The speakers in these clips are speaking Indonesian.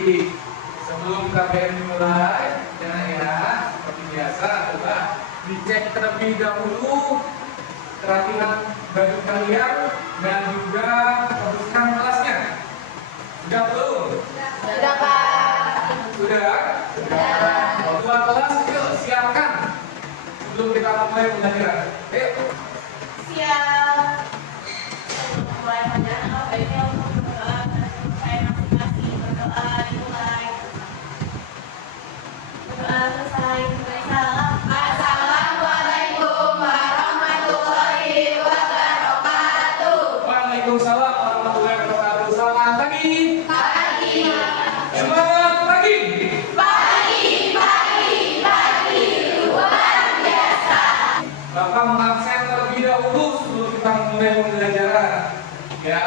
Sebelum KBM dimulai, ya, seperti biasa, coba dicek terlebih dahulu kerapihan baju kalian dan juga kebersihan kelasnya. Sudah belum? Sudah, Pak. Sudah? Ketua kelas, yuk siapkan sebelum kita mulai pembelajaran. Ayo. Siap. Sebelum mulai pelajaran, apa baiknya untuk berdoa supaya masing-masing berdoa dimulai. Berdoa selesai. Salam. Assalamualaikum warahmatullahi wabarakatuh. Waalaikumsalam warahmatullahi wabarakatuh. Selamat pagi. Pagi. Selamat pagi. Pagi. Luar biasa. Bapak mengabsen terlebih dahulu sebelum kita mulai pembelajaran. Ya,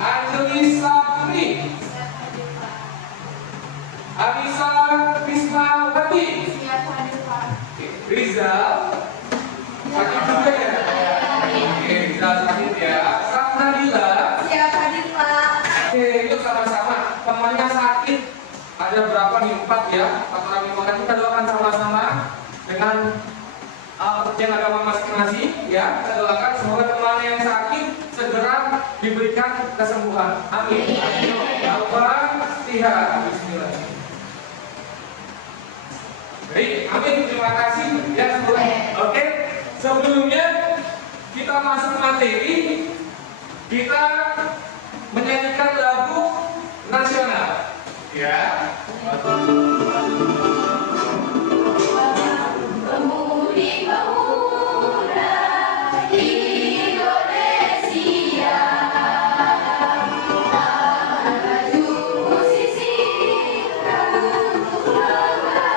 Angelisa Putri, Anissa Krismawati, Siap hadir, Pak. Rizal, sakit juga ya? Oke, Rizal sakit ya. Safnadila, Siap hadir, Pak. oke, itu sama-sama. Temannya sakit. Ada berapa nih? 4 ya. 4 orang yang makan. Kita doakan sama-sama dengan yang agama masing-masing ya. Kita doakan semoga temannya yang sakit segera diberikan kesembuhan. Amin. Al-Fatihah. Bismillah. Baik, amin. Terima kasih ya sebelumnya. Oke, sebelumnya kita masuk materi, kita menyanyikan lagu nasional. Ya. Pemudi pemuda Indonesia, maju musisi untuk negara,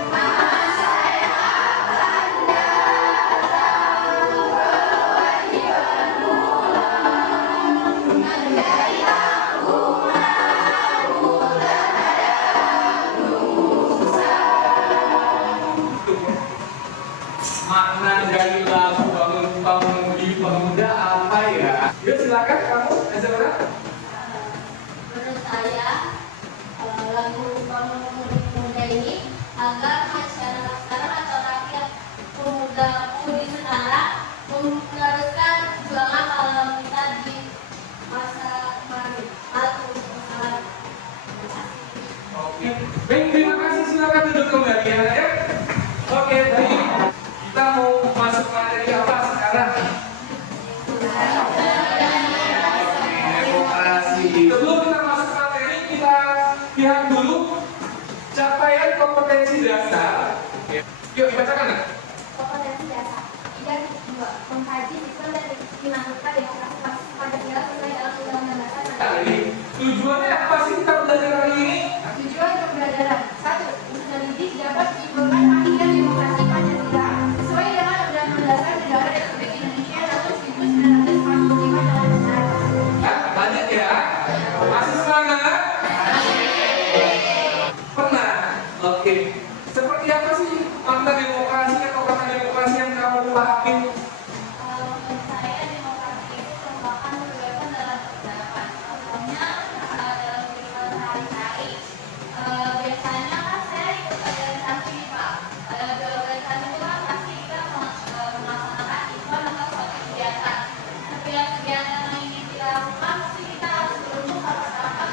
masa yang akan datang berkewajiban mula menjadi tanggungan muda dan nusa. Makna dari lagu bangun pemudi pemuda apa ya? Yuk silakan kamu, Azara. Menurut saya, lagu Bangun Pemuda ini agar masyarakat sekarang atau rakyat pemuda-pemudi sekarang meneruskan perjuangan pahlawan kita di masa kemarin atau sekarang. Oke. Baik, terima kasih. Silakan duduk kembali ya. Oke, baik. Kita mau masuk materi apa sekarang? Demokrasi. Sebelum kita masuk materi, kita lihat dulu capaian kompetensi dasar. Yuk dibacakan ya. Kompetensi dasar. Tidak dua, mengkaji sistem dan dinamika demokrasi Pancasila sesuai dalam Undang-Undang Dasar. Nah, ini tujuannya apa sih kita belajar hari ini? Tujuan pembelajaran 1. Meneliti dapat implementasi demokrasi Pancasila sesuai dengan Undang-Undang Dasar Negara Republik Indonesia tahun 1945 dengan benar. Nah, lanjut ya. Masih semangat? Pernah? Oke. Seperti apa sih makna demokrasi atau kata demokrasi yang kamu pahami? Menurut saya demokrasi itu merupakan kebebasan dalam berpendapat. Contohnya dalam kehidupan sehari-hari. Biasanya kan saya ikut organisasi, Pak. Di organisasi itu kan pasti kita melaksanakan event atau suatu kegiatan. Setiap kegiatan yang ingin kita lakukan pasti kita harus berunding sama-sama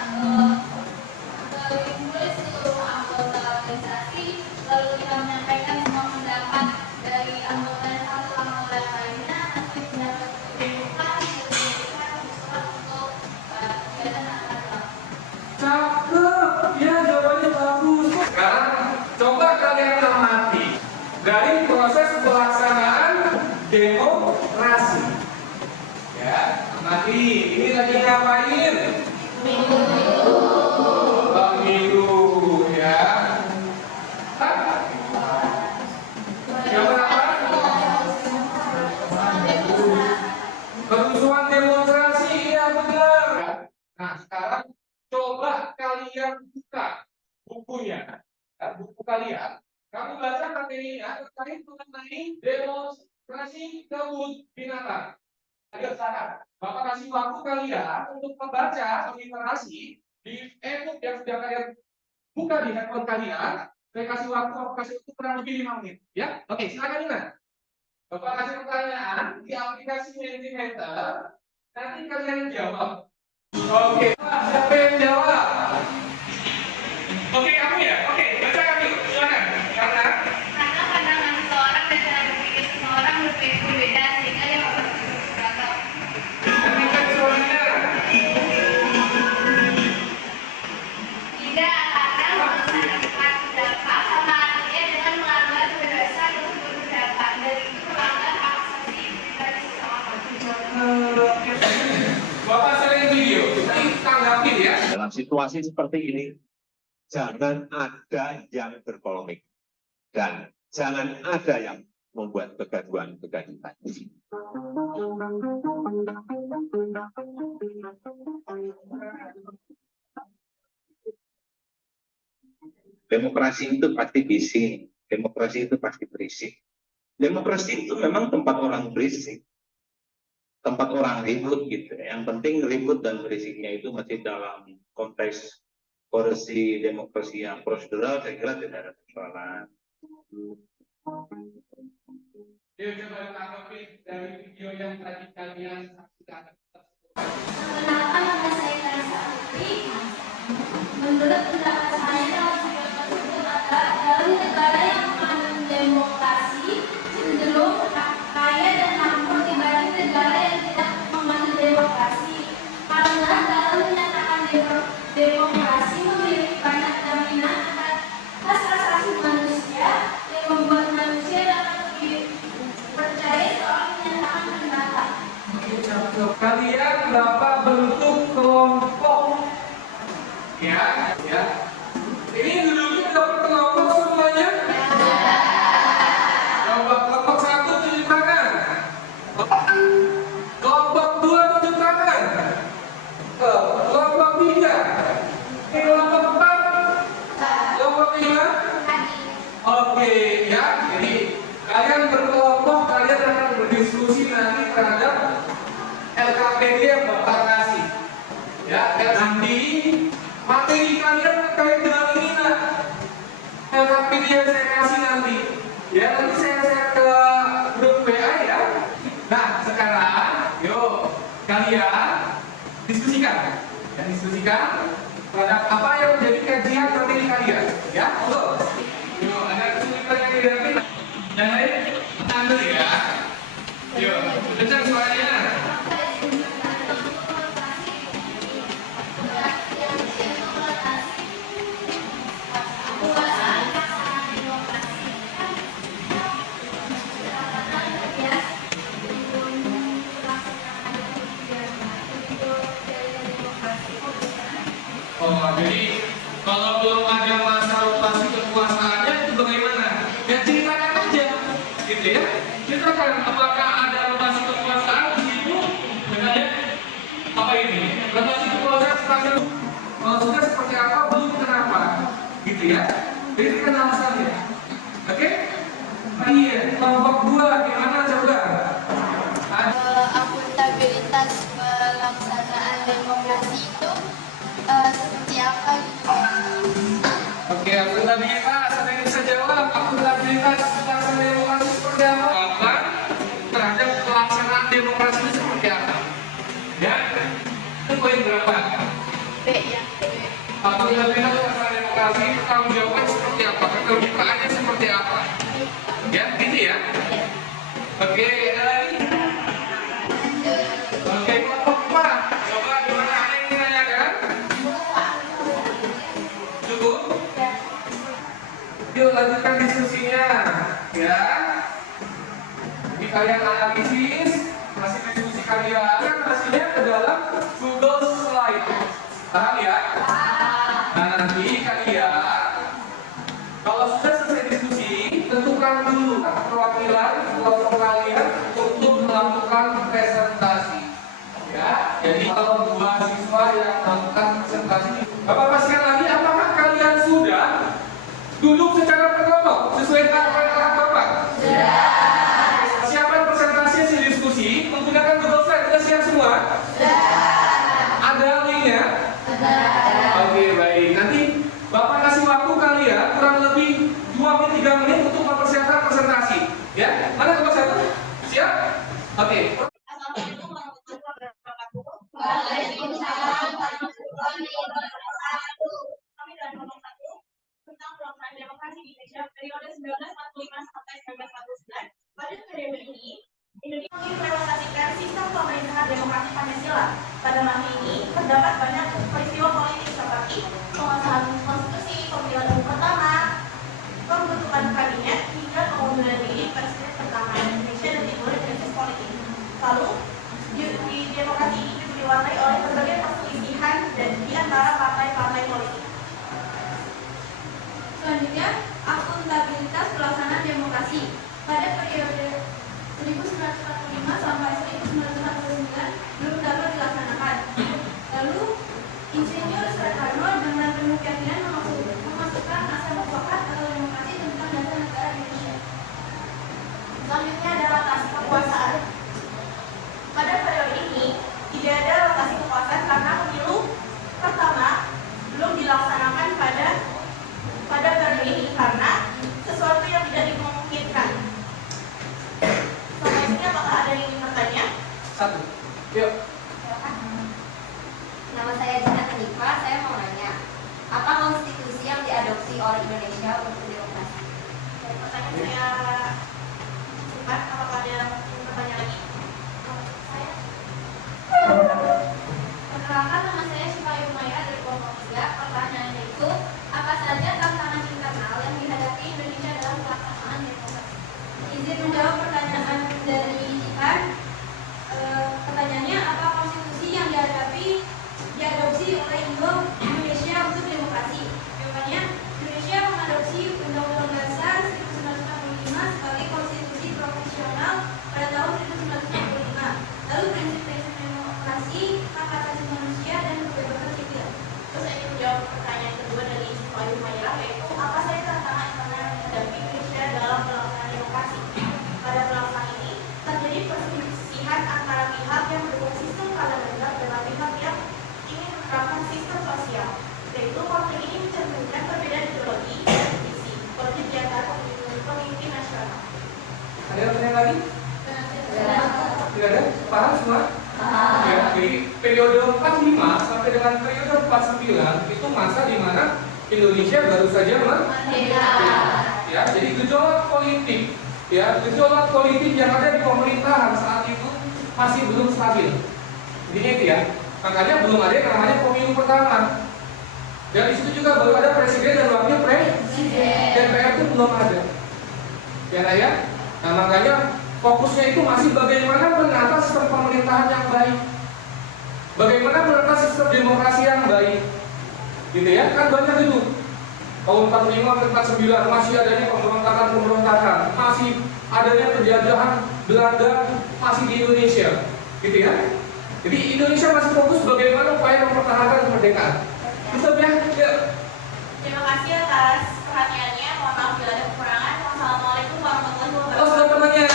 menulis seluruh anggota organisasi, lalu kita menyampaikan semua pendapat dari anggota yang satu sama yang lainnya, nanti pendapat dikumpulkan, dijadikan usulan untuk kegiatan yang akan dilakukan. Cakep, ya jawabannya bagus. Sekarang coba kalian amati dari proses pelaksanaan demokrasi. Ya, amati. Ini lagi ngapain? Pemilu, ya. Hah? Yang berapa? Kerusuhan demonstrasi, ya benar. Nah, sekarang coba kalian buka bukunya, buku kalian. Kamu baca materinya terkait mengenai demonstrasi kebun binatang. Ayo sana. Bapak kasih waktu kalian untuk membaca literasi di e-book yang sudah kalian buka di handphone kalian. Saya kasih waktu, aku kasih waktu kurang lebih 5 menit. Ya, oke, silakan Nina. Bapak kasih pertanyaan di aplikasi Mentimeter. Nanti kalian jawab. Oke, siapa yang jawab? Oke, kamu ya? Oke, baca kami. Silakan. Karena pandangan seseorang dan cara berpikir seseorang berbeda sehingga dia harus beragam. ketika suaranya Tidak, karena merupakan pendapat sama artinya dengan melanggar kebebasan untuk berpendapat dan itu melanggar hak asasi pribadi seseorang. Bapak sering video, ini tanggapin ya. Dalam situasi seperti ini, jangan ada yang berpolemik dan jangan ada yang membuat kegaduhan-kegaduhan. Demokrasi itu pasti bising, demokrasi itu pasti berisik. Demokrasi itu memang tempat orang berisik, tempat orang ribut gitu. Yang penting ribut dan berisiknya itu masih dalam konteks porsi demokrasi yang prosedural, saya kira tidak ada persoalan. Yuk coba tanggapin dari video yang tadi kalian saksikan. Kenapa menyelesaikan santri? Menurut pendapat saya dalam video tersebut dalam negara yang mengandung demokrasi cenderung kaya dan makmur dibanding negara yang tidak mengandung demokrasi. Karena dalam menyatakan demokrasi memiliki banyak jaminan atas hak asasi manusia yang membuat manusia dapat dipercaya soal menyatakan pendapat. Kalian berapa bentuk kelompok? Ya, ya. Ini duduknya dapat kelompok semuanya. Coba kelompok 1 tunjuk tangan. Kelompok 2 tunjuk tangan. Kelompok 3. Kelompok 4. Kelompok 5. Oke, ya. Jadi kalian berkelompok, kalian akan berdiskusi nanti terhadap LKPD yang Bapak kasih. Ya, nanti materi kalian terkait dengan ini nah. LKPD yang saya kasih nanti. Ya, nanti saya share ke grup WA ya. Nah, sekarang yuk kalian diskusikan. Ya, diskusikan terhadap apa yang menjadi kajian materi kalian. Ya, betul. Yuk, ada kesulitan yang dihadapi. Yang lain ambil ya. Yuk, kencang suaranya. Oh, jadi kalau belum ada masa rotasi kekuasaannya itu bagaimana? Ya ceritakan aja, gitu ya. Ceritakan apakah ada rotasi kekuasaan di situ dengan apa ini? Rotasi kekuasaan terakhir kalau sudah seperti apa belum kenapa, gitu ya. Jadi kan alasannya, oke? Iya, kelompok 2 gimana coba? Akuntabilitas pelaksanaan demokrasi itu seperti apa? Oke, akuntabilitas, ada yang bisa jawab akuntabilitas pelaksanaan demokrasi seperti apa? Apa terhadap pelaksanaan demokrasi itu seperti apa? Ya, itu poin berapa? B ya. Akuntabilitas pelaksanaan demokrasi itu tanggung jawabnya seperti apa? Keterbukaannya seperti apa? Ya, gitu ya. Oke, lagi. Oke, kelompok 4. Coba gimana ada yang menanyakan? Cukup? Yuk lanjutkan diskusinya, ya. Jadi kalian analisis hasil diskusi kalian, hasilnya ke dalam Google Slide. Paham ya? Nah nanti kalian kalau sudah selesai diskusi, tentukan dulu perwakilan kelompok kalian untuk melakukan presentasi. Ya, jadi kalau dua siswa yang melakukan presentasi, Bapak pastikan lagi apakah kalian sudah duduk secara berkelompok sesuai arahan Bapak? Siapa presentasi hasil diskusi menggunakan Google Slide? Sudah siap semua? semua? Ada linknya? Oke, baik. Nanti Bapak kasih waktu kali ya, kurang lebih 2-3 menit untuk mempersiapkan presentasi. Ya, mana kelas 1? Siap? Oke. Assalamualaikum warahmatullahi wabarakatuh. Waalaikumsalam warahmatullahi wabarakatuh. Kami dari kelompok 1 tentang pelaksanaan demokrasi di Indonesia periode 1945 sampai 1949. Pada periode ini, Indonesia mengimplementasikan sistem pemerintahan demokrasi Pancasila. Pada masa ini terdapat banyak peristiwa politik seperti pengesahan konstitusi, pemilihan umum pertama, pembentukan kabinet, hingga pengunduran diri presiden pertama Indonesia dan dimulai krisis politik. Lalu, di demokrasi ini juga diwarnai oleh berbagai perselisihan dan di antara partai-partai politik. Selanjutnya, akuntabilitas pelaksanaan demokrasi. Pada periode 1945 sampai 1949 belum dapat dilaksanakan. Lalu, Insinyur Soekarno dengan penuh keyakinan memasukkan asas mufakat atau demokrasi tentang dasar negara Indonesia. Selanjutnya ada rotasi kekuasaan. Pada periode ini tidak ada rotasi kekuasaan karena pemilu pertama belum dilaksanakan pada periode ini karena sesuatu yang tidak dimungkinkan. Sampai sini apakah ada yang ingin bertanya? 1. Yuk. Nama saya Jana Hanifah, saya mau nanya, apa konstitusi yang diadopsi oleh Indonesia untuk demokrasi? Pertanyaan saya cepat, apakah ada yang ingin bertanya lagi? Saya. Perkenalkan, nama saya Syifa Yumaya dari kelompok 3. Pertanyaannya itu, apa saja tantangan internal yang dihadapi Indonesia dalam pelaksanaan demokrasi? Izin menjawab pertanyaan dari Jihan. Pertanyaannya, apa konstitusi yang diadopsi oleh Indonesia untuk demokrasi? Jawabannya, Indonesia mengadopsi Undang-Undang Dasar 1945 sebagai konstitusi profesional pada tahun 1945. Lalu prinsip-prinsip demokrasi, hak asasi manusia, dan kebebasan sipil. Terus saya ingin menjawab pertanyaan kedua dari Syifa Yumaya, yaitu apa saja tantangan internal yang dihadapi Indonesia dalam pelaksanaan demokrasi? Pada pelaksanaan ini terjadi perselisihan antara pihak yang mendukung sistem parlementer dengan pihak yang ingin menerapkan sistem sosial. Yaitu konflik ini mencerminkan perbedaan ideologi dan visi politik di antara pemimpin nasional. Ada yang bertanya lagi? Tidak ada? Paham semua? Ya, jadi periode 45 sampai dengan periode 49 itu masa di mana Indonesia baru saja ya, jadi gejolak politik yang ada di pemerintahan saat itu masih belum stabil. Intinya itu ya. Makanya belum ada yang namanya pemilu pertama. Dan di situ juga baru ada presiden dan wakil presiden. DPR itu belum ada. Ya. Nah, makanya fokusnya itu masih bagaimana menata sistem pemerintahan yang baik. Bagaimana menata sistem demokrasi yang baik. Gitu ya. Kan banyak itu. Tahun 45 ke 49 masih adanya pemberontakan, masih adanya penjajahan Belanda masih di Indonesia. Gitu ya. Jadi Indonesia masih fokus bagaimana upaya mempertahankan kemerdekaan. Itu ya. Terima kasih atas perhatiannya. Mohon maaf bila ada kekurangan. Wassalamualaikum warahmatullahi wabarakatuh. Oh, sudah temannya.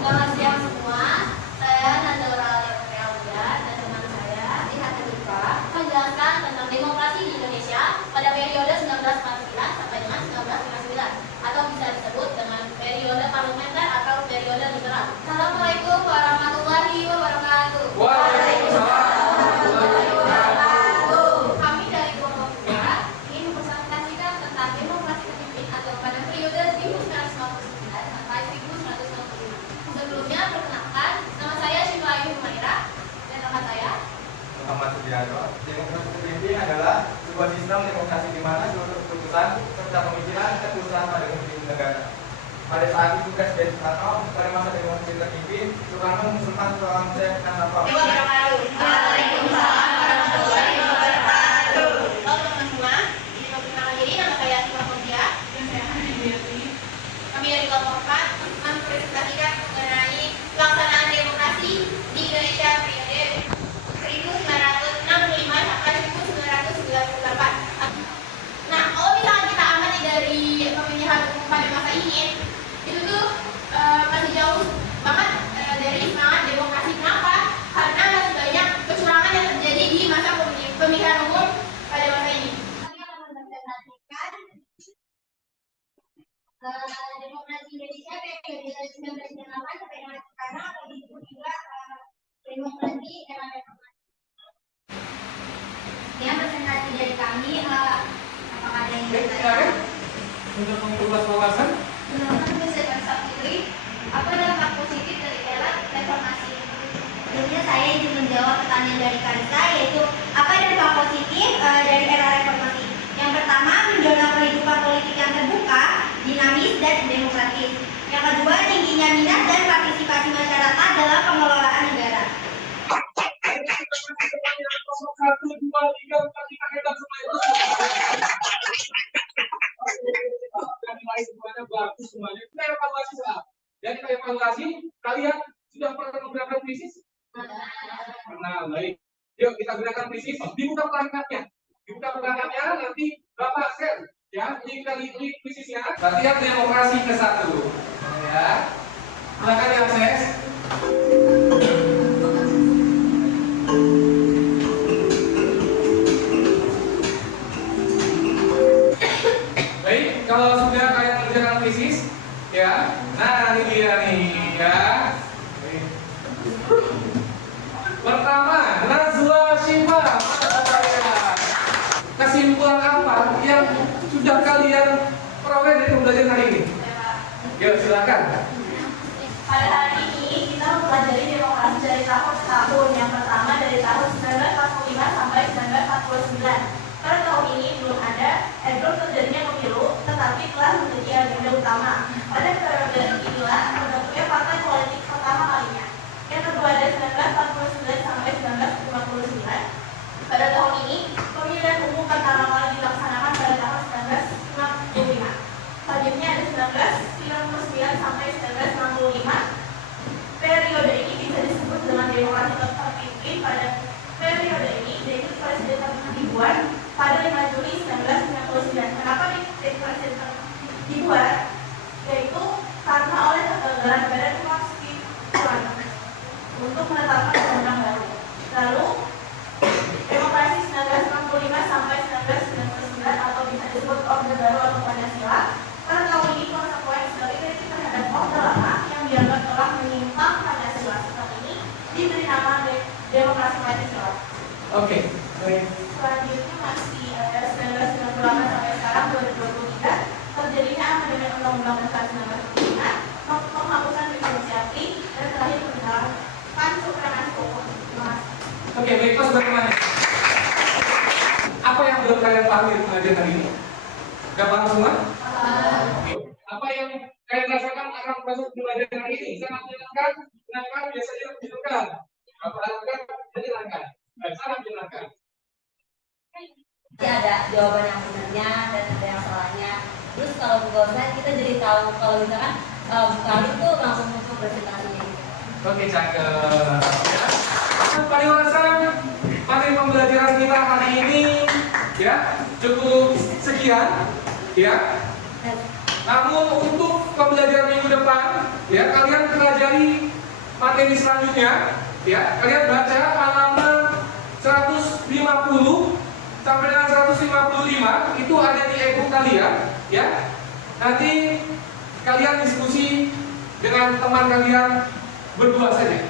Selamat siang semua, saya Nazara Aldia dan teman saya Jihan Hanifah menjelaskan tentang demokrasi di Indonesia pada periode 1949 sampai dengan 1959 atau bisa disebut dengan periode parlementer atau periode liberal. Assalamualaikum warahmatullahi wabarakatuh. Waalaikumsalam. Kami dari kelompok 2 ingin mempresentasikan tentang demokrasi terpimpin atau pada periode 1959 sampai 1965. Sebelumnya perkenalkan, nama saya Syifa Yumaya dan rekan saya Muhammad Sugiharto. Demokrasi terpimpin adalah sebuah sistem demokrasi di mana seluruh keputusan serta pemikiran terpusat pada pemimpin negara. Pada saat itu Presiden Soekarno pada masa demokrasi terpimpin, Soekarno mengusulkan seorang konsep yang apa? Waalaikumsalam warahmatullahi wabarakatuh. Halo teman-teman semua, ini perkenalkan diri, nama saya Syifa Yumaya. Kami dari kelompok 4 mempresentasikan mengenai pelaksanaan demokrasi di Indonesia periode 1965 sampai 1998. Nah, kalau misalnya kita amati dari Demokrasi Indonesia periode 1998 sampai dengan sekarang atau disebut juga demokrasi era reformasi. Yang presentasi dari kami, apakah ada yang Silakan untuk memperluas wawasan. Menurut Presiden Sapitri, apa dampak positif dari era reformasi? Sebelumnya saya ingin menjawab pertanyaan dari Karisa, yaitu apa dampak positif dari era reformasi? Yang pertama, mendorong kehidupan politik yang terbuka, dinamis, dan demokratis. Yang kedua, tingginya minat dan partisipasi masyarakat dalam pengelolaan negara. 1, 2, 3, 4, 5 hebat semua itu. Semuanya bagus semuanya. Kita evaluasi soal. Jadi kita evaluasi, kalian sudah pernah menggunakan krisis? Pernah, baik. Yuk kita gunakan krisis. Dibuka perangkatnya. Dibuka perangkatnya nanti Bapak share. Ya, ini kita lihat krisisnya. Latihan demokrasi ke-1. Ya. Silakan yang akses. Baik, kalau sudah kalian mengerjakan krisis, ya, nah ini dia nih, ya. Baik. Pertama, Nazwa Shifa. Kesimpulan apa yang sudah kalian peroleh dari pembelajaran hari ini? Yuk, silakan. Pada hari ini kita mempelajari demokrasi dari tahun ke tahun. Yang pertama dari tahun 1945 sampai 1949. Pada tahun ini belum terjadinya pemilu, tetapi telah menjadi agenda utama. Pada periode inilah terbentuknya partai politik pertama kalinya. Yang kedua dari 1949 sampai 1959. Pada tahun ini pemilihan umum pertama kali dilaksanakan pada tahun 1955. Selanjutnya ada 1999 sampai 1965. Periode ini bisa disebut dengan demokrasi terpimpin. Pada periode ini yaitu presiden terpilih dibuat pada 5 Juli 1999. Kenapa presiden dibuat? Yaitu karena oleh kegagalan Badan Konstitusi untuk menetapkan undang-undang baru. Lalu demokrasi 1965 sampai 1999 atau bisa disebut Orde Baru atau Pancasila. Pada tahun ini konsekuen sebagai kritik terhadap Orde Lama yang dianggap telah menyimpang Pancasila. Seperti ini diberi nama demokrasi Pancasila. Oke, baik. Selanjutnya masih ada 1998 sampai sekarang 2023 terjadinya amandemen Undang-Undang Dasar 1945, menghapuskan diferensiasi dan terakhir penerapan supremasi hukum. Terima kasih. Oke, baik, Pak, sudah kemana? Apa yang belum kalian pahami di pelajaran hari ini? Gak paham semua? Oke. Apa yang kalian rasakan akan proses pelajaran hari ini? Sangat menyenangkan, biasanya menyenangkan. Apa lakukan, menyenangkan. Sangat menyenangkan. Pasti ada jawaban yang benarnya dan ada yang salahnya. Terus kalau Google Slide kita jadi tahu kalau misalkan kali itu langsung muncul presentasinya. Oke, cakep. Ya. Pak Dewasa, materi pembelajaran kita hari ini ya cukup sekian ya. Namun untuk pembelajaran minggu depan ya kalian pelajari materi selanjutnya ya. Kalian baca halaman 150 sampai dengan 155 itu ada di e-book kalian ya. Nanti kalian diskusi dengan teman kalian berdua saja.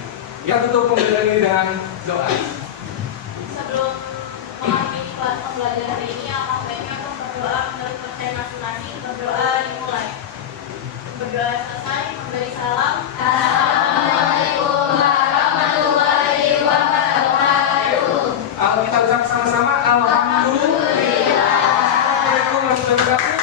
Ya, tutup pembelajaran ini dengan doa. Sebelum mengakhiri kelas pembelajaran hari ini, alangkah baiknya untuk berdoa menurut percaya masing-masing. Berdoa dimulai. Berdoa selesai, memberi salam. Assalamualaikum warahmatullahi wabarakatuh. Kalau kita ucap sama-sama, alhamdulillah. Assalamualaikum warahmatullahi wabarakatuh.